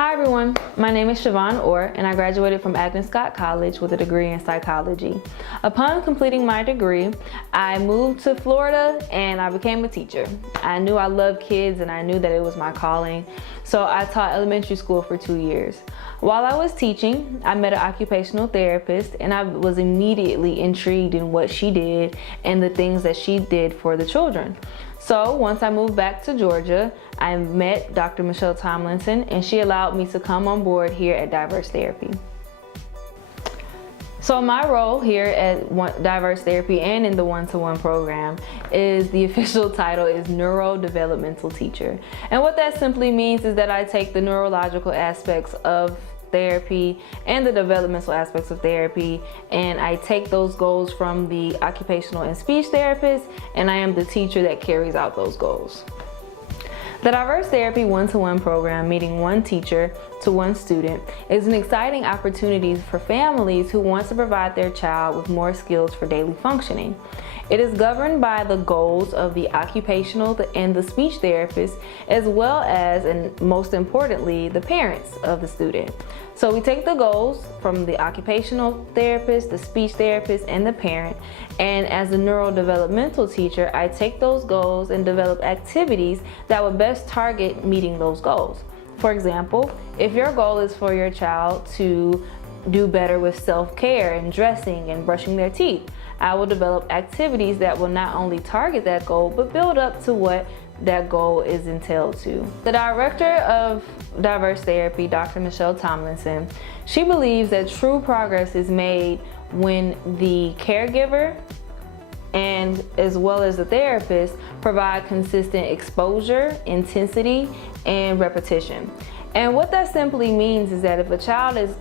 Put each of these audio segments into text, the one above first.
Hi everyone, my name is Shavonne Orr and I graduated from Agnes Scott College with a degree in psychology. Upon completing my degree, I moved to Florida and I became a teacher. I knew I loved kids and I knew that it was my calling, so I taught elementary school for 2 years. While I was teaching, I met an occupational therapist and I was immediately intrigued in what she did and the things that she did for the children. So once I moved back to Georgia, I met Dr. Michelle Tomlinson and she allowed me to come on board here at Diverse Therapy. So my role here at Diverse Therapy and in the one-to-one program is, the official title is neurodevelopmental teacher. And what that simply means is that I take the neurological aspects of therapy and the developmental aspects of therapy, and I take those goals from the occupational and speech therapist, and I am the teacher that carries out those goals. The Diverse Therapy one-to-one program, meeting one teacher to one student, is an exciting opportunity for families who want to provide their child with more skills for daily functioning. It is governed by the goals of the occupational and the speech therapist, as well as, and most importantly, the parents of the student. So we take the goals from the occupational therapist, the speech therapist, and the parent, and as a neurodevelopmental teacher, I take those goals and develop activities that would best target meeting those goals. For example, if your goal is for your child to do better with self-care and dressing and brushing their teeth, I will develop activities that will not only target that goal, but build up to what that goal is entailed to. The director of Diverse Therapy, Dr. Michelle Tomlinson, she believes that true progress is made when the caregiver and as well as the therapist provide consistent exposure, intensity, and repetition. And what that simply means is that if a child is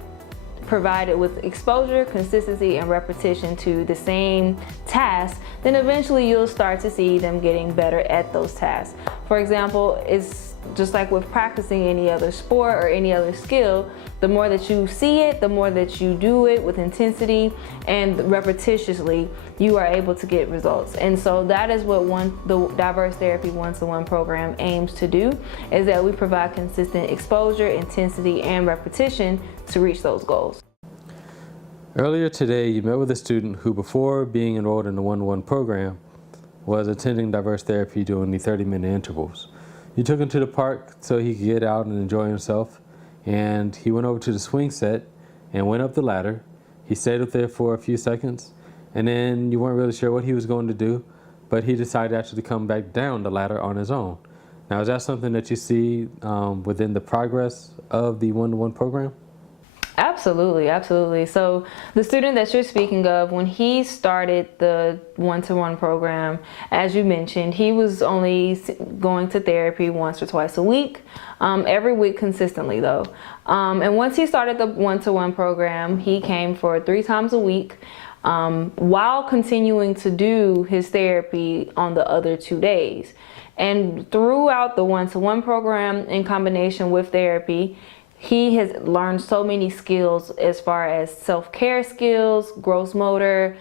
provided with exposure, consistency, and repetition to the same task, then eventually you'll start to see them getting better at those tasks. For example, it's just like with practicing any other sport or any other skill, the more that you see it, the more that you do it with intensity and repetitiously, you are able to get results. And so that is what the Diverse Therapy one-to-one program aims to do, is that we provide consistent exposure, intensity, and repetition to reach those goals. Earlier today, you met with a student who, before being enrolled in the one-to-one program, was attending Diverse Therapy during the 30-minute intervals. You took him to the park so he could get out and enjoy himself, and he went over to the swing set and went up the ladder. He stayed up there for a few seconds, and then you weren't really sure what he was going to do, but he decided actually to come back down the ladder on his own. Now, is that something that you see within the progress of the one-to-one program? Absolutely, absolutely. So the student that you're speaking of, when he started the one-to-one program, as you mentioned, he was only going to therapy once or twice a week, every week consistently though. And once he started the one-to-one program, he came for 3 times a week, while continuing to do his therapy on the other 2 days. And throughout the one-to-one program, in combination with therapy, he has learned so many skills as far as self-care skills, gross motor,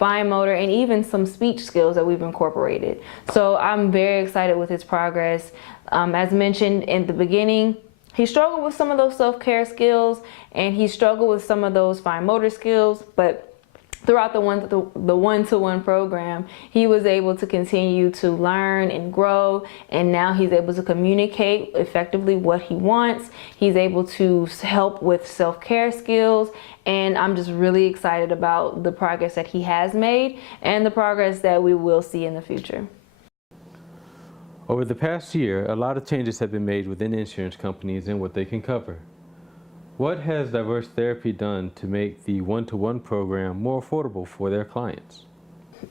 fine motor, and even some speech skills that we've incorporated. So I'm very excited with his progress. As mentioned in the beginning, he struggled with some of those self-care skills and he struggled with some of those fine motor skills, but throughout the one-to-one program, he was able to continue to learn and grow, and now he's able to communicate effectively what he wants. He's able to help with self-care skills, and I'm just really excited about the progress that he has made and the progress that we will see in the future. Over the past year, a lot of changes have been made within insurance companies and what they can cover. What has Diverse Therapy done to make the one-to-one program more affordable for their clients?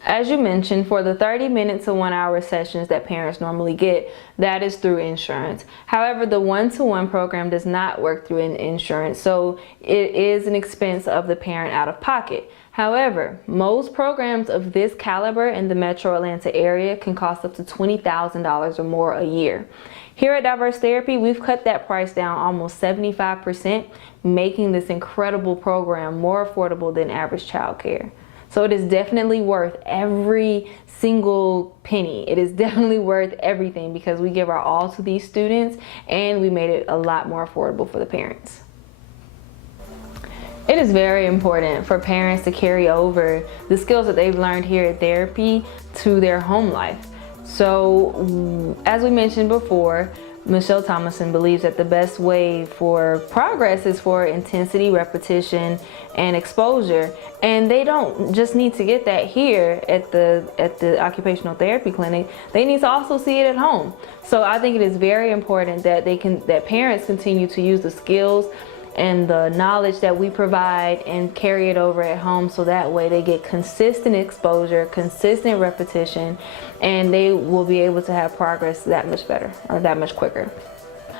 As you mentioned, for the 30-minute to 1-hour sessions that parents normally get, that is through insurance. However, the one-to-one program does not work through insurance, so it is an expense of the parent out of pocket. However, most programs of this caliber in the Metro Atlanta area can cost up to $20,000 or more a year. Here at Diverse Therapy, we've cut that price down almost 75%, making this incredible program more affordable than average child care. So it is definitely worth every single penny. It is definitely worth everything because we give our all to these students and we made it a lot more affordable for the parents. It is very important for parents to carry over the skills that they've learned here at therapy to their home life. So as we mentioned before, Michelle Thomason believes that the best way for progress is for intensity, repetition, and exposure. And they don't just need to get that here at the occupational therapy clinic. They need to also see it at home. So I think it is very important that that parents continue to use the skills and the knowledge that we provide and carry it over at home, so that way they get consistent exposure, consistent repetition, and they will be able to have progress that much better or that much quicker.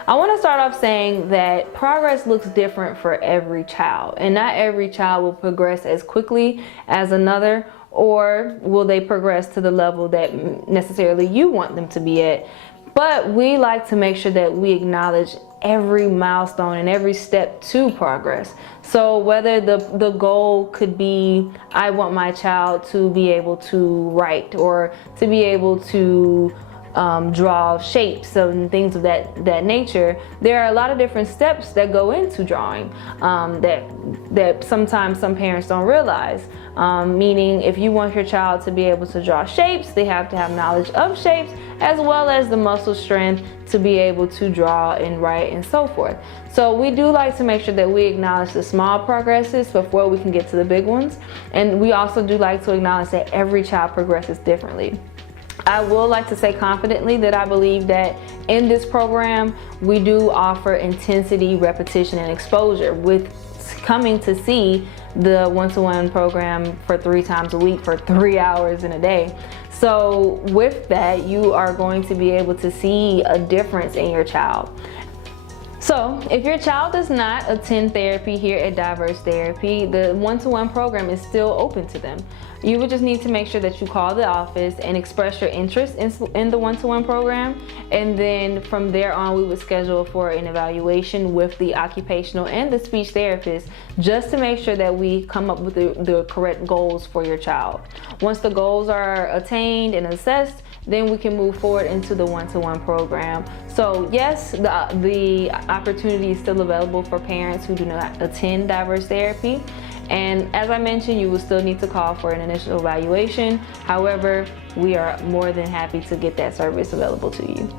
I want to start off saying that progress looks different for every child, and not every child will progress as quickly as another, or will they progress to the level that necessarily you want them to be at. But we like to make sure that we acknowledge every milestone and every step to progress. So whether the goal could be, I want my child to be able to write, or to be able to draw shapes and things of that nature, there are a lot of different steps that go into drawing that sometimes some parents don't realize. Meaning, if you want your child to be able to draw shapes, they have to have knowledge of shapes as well as the muscle strength to be able to draw and write and so forth. So we do like to make sure that we acknowledge the small progresses before we can get to the big ones. And we also do like to acknowledge that every child progresses differently. I will like to say confidently that I believe that in this program, we do offer intensity, repetition, and exposure, with coming to see the one-to-one program for 3 times a week for 3 hours in a day. So with that, you are going to be able to see a difference in your child. So if your child does not attend therapy here at Diverse Therapy, the one-to-one program is still open to them. You would just need to make sure that you call the office and express your interest in the one-to-one program. And then from there on, we would schedule for an evaluation with the occupational and the speech therapist, just to make sure that we come up with the correct goals for your child. Once the goals are attained and assessed, then we can move forward into the one-to-one program. So yes, the opportunity is still available for parents who do not attend Diverse Therapy. And as I mentioned, you will still need to call for an initial evaluation. However, we are more than happy to get that service available to you.